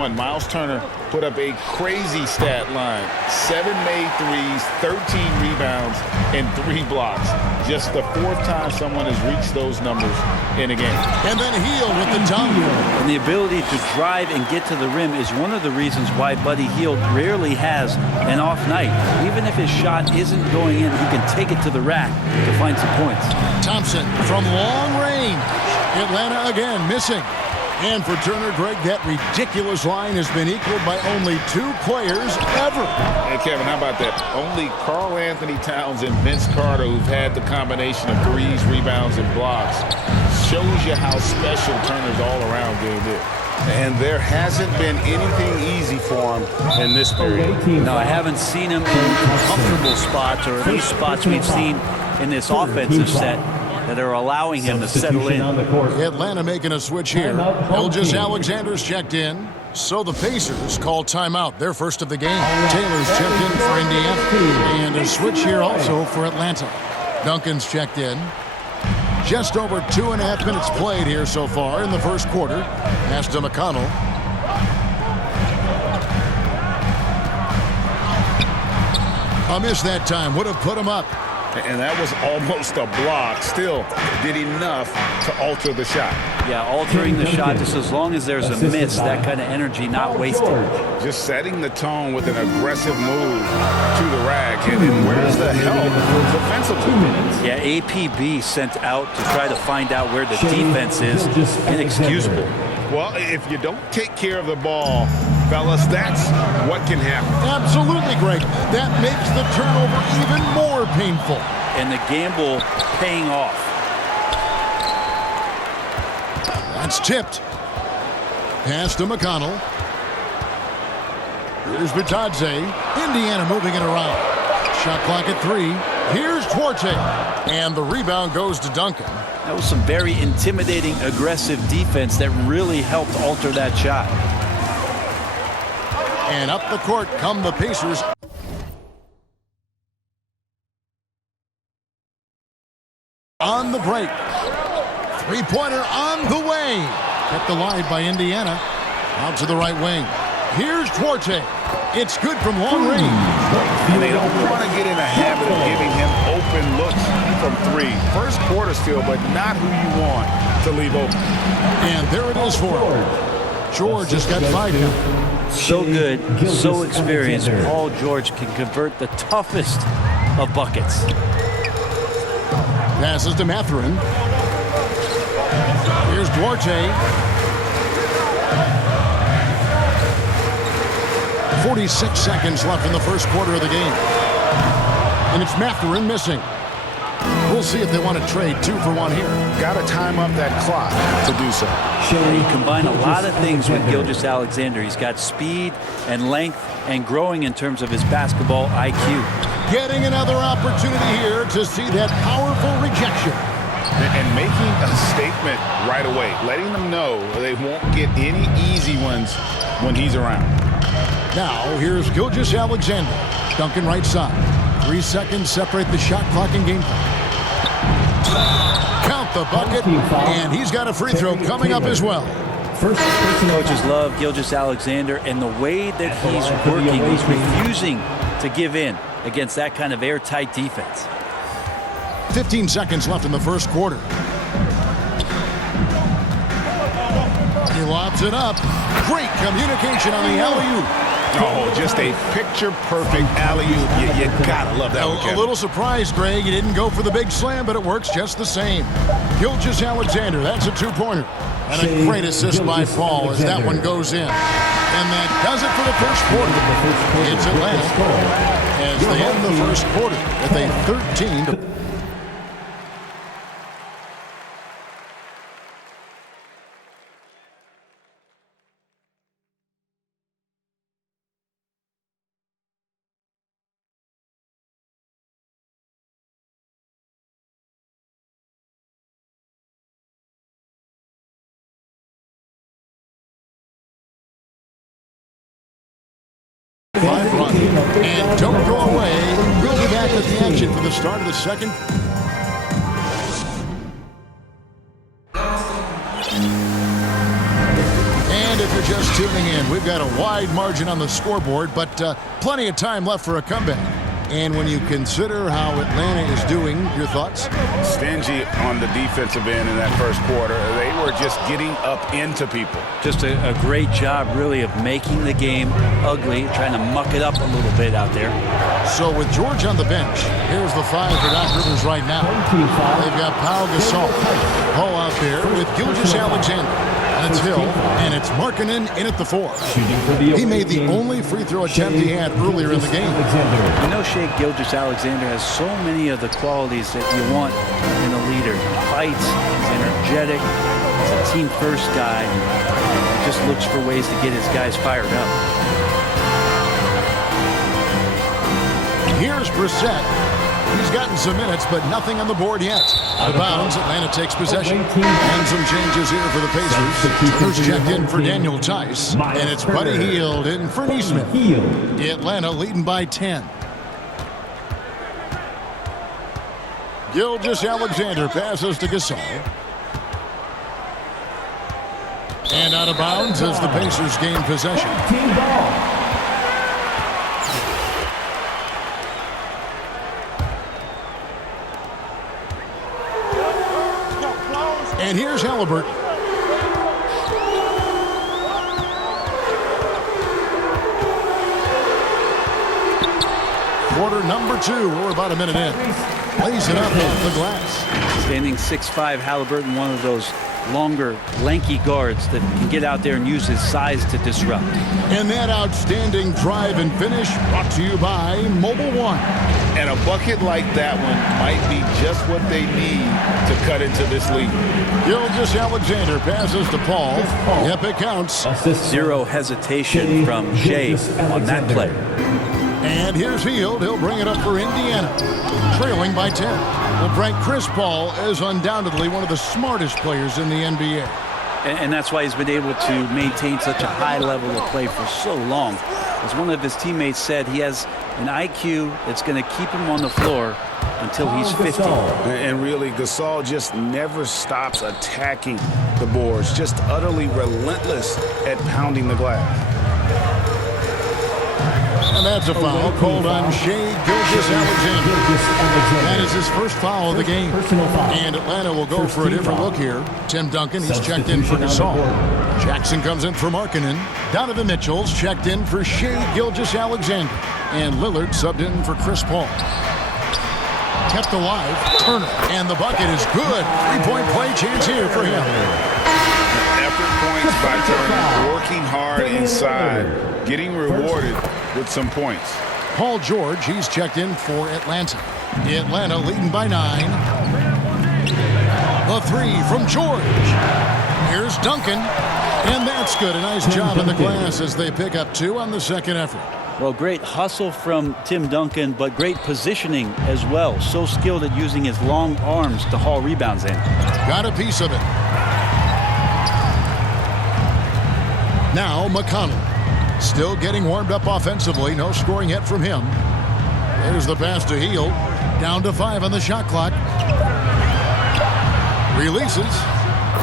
21. Miles Turner put up a crazy stat line. 7 made threes, 13 rebounds, and 3 blocks. Just the 4th time someone has reached those numbers in a game. And then Hield with the dunk. And the ability to drive and get to the rim is one of the reasons why Buddy Hield rarely has an off night. Even if his shot isn't going in, he can take it to the rack to find some points. Thompson from long range. Atlanta again missing. And for Turner, Greg, that ridiculous line has been equaled by only 2 players ever. Hey, Kevin, how about that? Only Karl Anthony Towns and Vince Carter, who've had the combination of threes, rebounds, and blocks. Shows you how special Turner's all-around game is. And there hasn't been anything easy for him in this period. No, I haven't seen him in comfortable spots, or at least spots we've seen in this offensive set that are allowing him to settle in. Atlanta making a switch here. Gilgeous-Alexander's checked in. So the Pacers call timeout, their first of the game. Taylor's checked in for Indiana. And a switch here also for Atlanta. Duncan's checked in. Just over 2.5 minutes played here so far in the first quarter. Pass to McConnell. A miss that time. Would have put him up. And that was almost a block. Still did enough to alter the shot. Yeah, altering the shot just as long as there's a miss, that kind of energy not wasted. Just setting the tone with an aggressive move to the rack. And where's the help defensively? Yeah, APB sent out to try to find out where the defense is. Inexcusable. Well, if you don't take care of the ball, fellas, that's what can happen. Absolutely, Greg. That makes the turnover even more painful. And the gamble paying off. That's tipped. Pass to McConnell. Here's Bitadze. Indiana moving it around. Shot clock at 3. Here's Duarte. And the rebound goes to Duncan. That was some very intimidating, aggressive defense that really helped alter that shot. And up the court come the Pacers. On the break. 3-pointer on the way. Kept alive by Indiana. Out to the right wing. Here's Duarte. It's good from long range. And they don't want to get in a habit of giving him open looks from 3. First quarter still, but not who you want to leave open. And there it is for him. George has got 5 now. So good, so experienced. Paul George can convert the toughest of buckets. Passes to Mathurin. Here's Duarte. 46 seconds left in the first quarter of the game. And it's Mathurin missing. We'll see if they want to trade 2 for 1 here. Got to time up that clock to do so. You combine a lot of things with Gilgeous-Alexander. He's got speed and length and growing in terms of his basketball IQ. Getting another opportunity here to see that powerful rejection. And making a statement right away, letting them know they won't get any easy ones when he's around. Now, here's Gilgeous-Alexander. Duncan right side. 3 seconds separate the shot clock and game clock. Count the bucket, and he's got a free throw coming up as well. Coaches love Gilgeous-Alexander, and the way that he's working, he's refusing to give in against that kind of airtight defense. 15 seconds left in the first quarter. He lobs it up. Great communication on the alley-oop. Oh, just a picture-perfect alley-oop. You gotta love that one, Kevin. A little surprised, Greg. He didn't go for the big slam, but it works just the same. Gilgeous-Alexander, that's a 2-pointer. And a great assist by Paul as that one goes in. And that does it for the first quarter. It's Atlanta as they end the first quarter with a 13-. And don't go away. We'll be back at the action for the start of the second. And if you're just tuning in, we've got a wide margin on the scoreboard, but plenty of time left for a comeback. And when you consider how Atlanta is doing, your thoughts? Stingy on the defensive end in that first quarter. They were just getting up into people. Just a great job, really, of making the game ugly, trying to muck it up a little bit out there. So with George on the bench, here's the five for Doc Rivers right now. They've got Pau Gasol. Paul out there with Gilgeous-Alexander. And it's Hill, and it's Markkanen in at the 4. He made the only free throw attempt he had earlier in the game. You know, Shai Gilgeous-Alexander has so many of the qualities that you want in a leader. He fights, he's energetic, he's a team-first guy. He just looks for ways to get his guys fired up. Here's Brissett. He's gotten some minutes, but nothing on the board yet. Out of bounds, Atlanta takes possession. And some changes here for the Pacers. First checked in for Daniel Tice. And it's Buddy Hield in for Nesmith. Atlanta leading by 10. Gilgeous-Alexander passes to Gasol. And out of bounds as the Pacers gain possession. And here's Halliburton. Quarter number 2. We're about a minute in. Lays it up off the glass. Standing 6'5", Halliburton, one of those longer, lanky guards that can get out there and use his size to disrupt. And that outstanding drive and finish brought to you by Mobile One. And a bucket like that one might be just what they need to cut into this league. Gilgeous-Alexander passes to Paul. Yep, it counts. Zero hesitation from Shai on that play. And here's Hield. He'll bring it up for Indiana. Trailing by 10. Well, Frank, Chris Paul is undoubtedly one of the smartest players in the NBA. And that's why he's been able to maintain such a high level of play for so long. As one of his teammates said, he has an IQ that's going to keep him on the floor until he's 50. And really, Gasol just never stops attacking the boards, just utterly relentless at pounding the glass. And that's a foul called on Shai Gilgeous-Alexander. That is his first foul of the game. And Atlanta will go for a different look here. Tim Duncan, he's checked in for Gasol. Jackson comes in for Markkanen. Donovan Mitchell's checked in for Shai Gilgeous-Alexander. And Lillard subbed in for Chris Paul. Kept alive, Turner. And the bucket is good. Three-point play chance here for him. Effort points by Turner, working hard inside, getting rewarded with some points. Paul George, he's checked in for Atlanta. Atlanta leading by 9. The 3 from George. Here's Duncan. And that's good. A nice job in the glass as they pick up 2 on the second effort. Well, great hustle from Tim Duncan, but great positioning as well. So skilled at using his long arms to haul rebounds in. Got a piece of it. Now McConnell. Still getting warmed up offensively. No scoring yet from him. There's the pass to Hield. Down to 5 on the shot clock. Releases.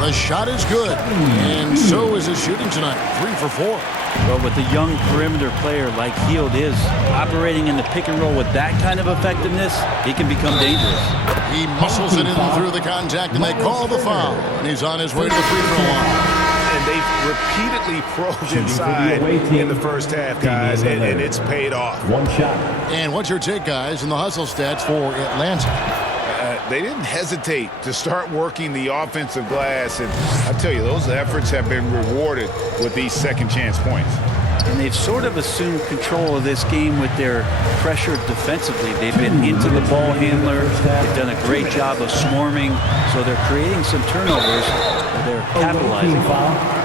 The shot is good. And so is his shooting tonight. 3 for 4. Well, with a young perimeter player like Hield is operating in the pick and roll with that kind of effectiveness, he can become dangerous. He muscles it in through the contact, and they call the foul. And he's on his way to the free throw line. And they've repeatedly probed inside in the first half, guys, and it's paid off. One shot. And what's your take, guys, in the hustle stats for Atlanta? They didn't hesitate to start working the offensive glass, and I tell you, those efforts have been rewarded with these second chance points. And they've sort of assumed control of this game with their pressure defensively. They've been into the ball handler. They've done a great job of swarming, so they're creating some turnovers that they're capitalizing on.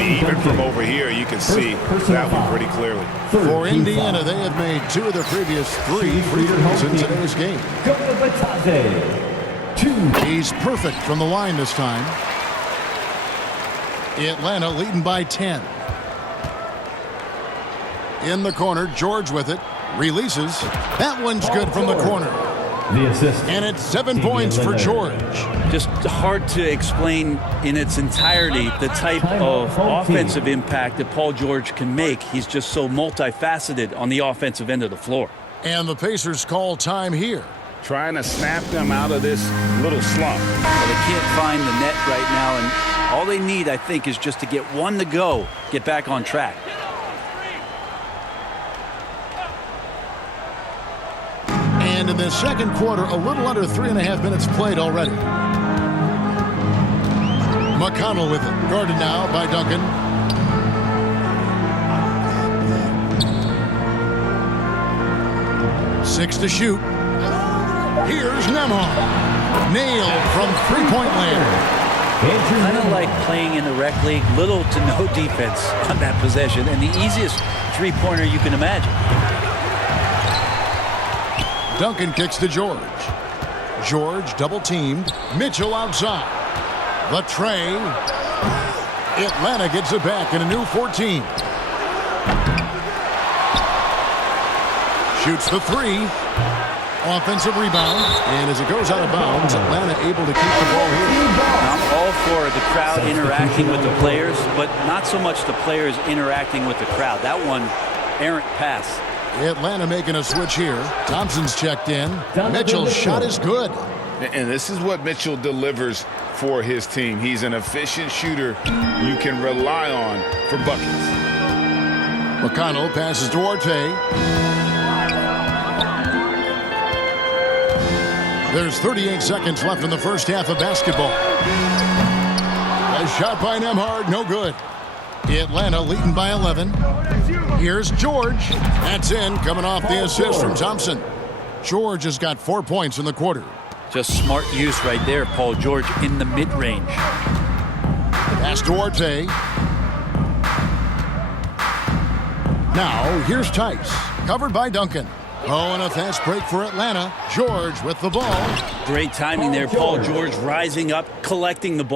Even from over here, you can see that one pretty clearly. For Indiana, they have made 2 of their previous 3 free throws in today's game. He's perfect from the line this time. Atlanta leading by 10. In the corner, George with it. Releases. That one's good from the corner. The assist. And it's 7 points for George. Just hard to explain in its entirety the type of offensive impact that Paul George can make. He's just so multifaceted on the offensive end of the floor. And the Pacers call time here. Trying to snap them out of this little slump. Well, they can't find the net right now, and all they need, I think, is just to get one to go, get back on track. And in the second quarter, a little under 3.5 minutes played already. McConnell with it. Guarded now by Duncan. Six to shoot. Here's Nembhard. Nailed from three-point land. Kind of like playing in the rec league, little to no defense on that possession, and the easiest three-pointer you can imagine. Duncan kicks to George. George double-teamed. Mitchell outside. The tray. Atlanta gets it back in a new 14. Shoots the three. Offensive rebound. And as it goes out of bounds, Atlanta able to keep the ball here. I'm all for the crowd interacting with the players, but not so much the players interacting with the crowd. That one, errant pass. Atlanta making a switch here. Thompson's checked in. Mitchell's shot is good. And this is what Mitchell delivers for his team. He's an efficient shooter you can rely on for buckets. McConnell passes to Orte. There's 38 seconds left in the first half of basketball. A shot by Nembhard, no good. Atlanta leading by 11. Here's George. That's in, coming off the assist from Thompson. George has got 4 points in the quarter. Just smart use right there, Paul George, in the mid-range. Pass to Orte. Now, here's Tice. Covered by Duncan. Oh, and a fast break for Atlanta. George with the ball. Great timing there, Paul George rising up, collecting the ball.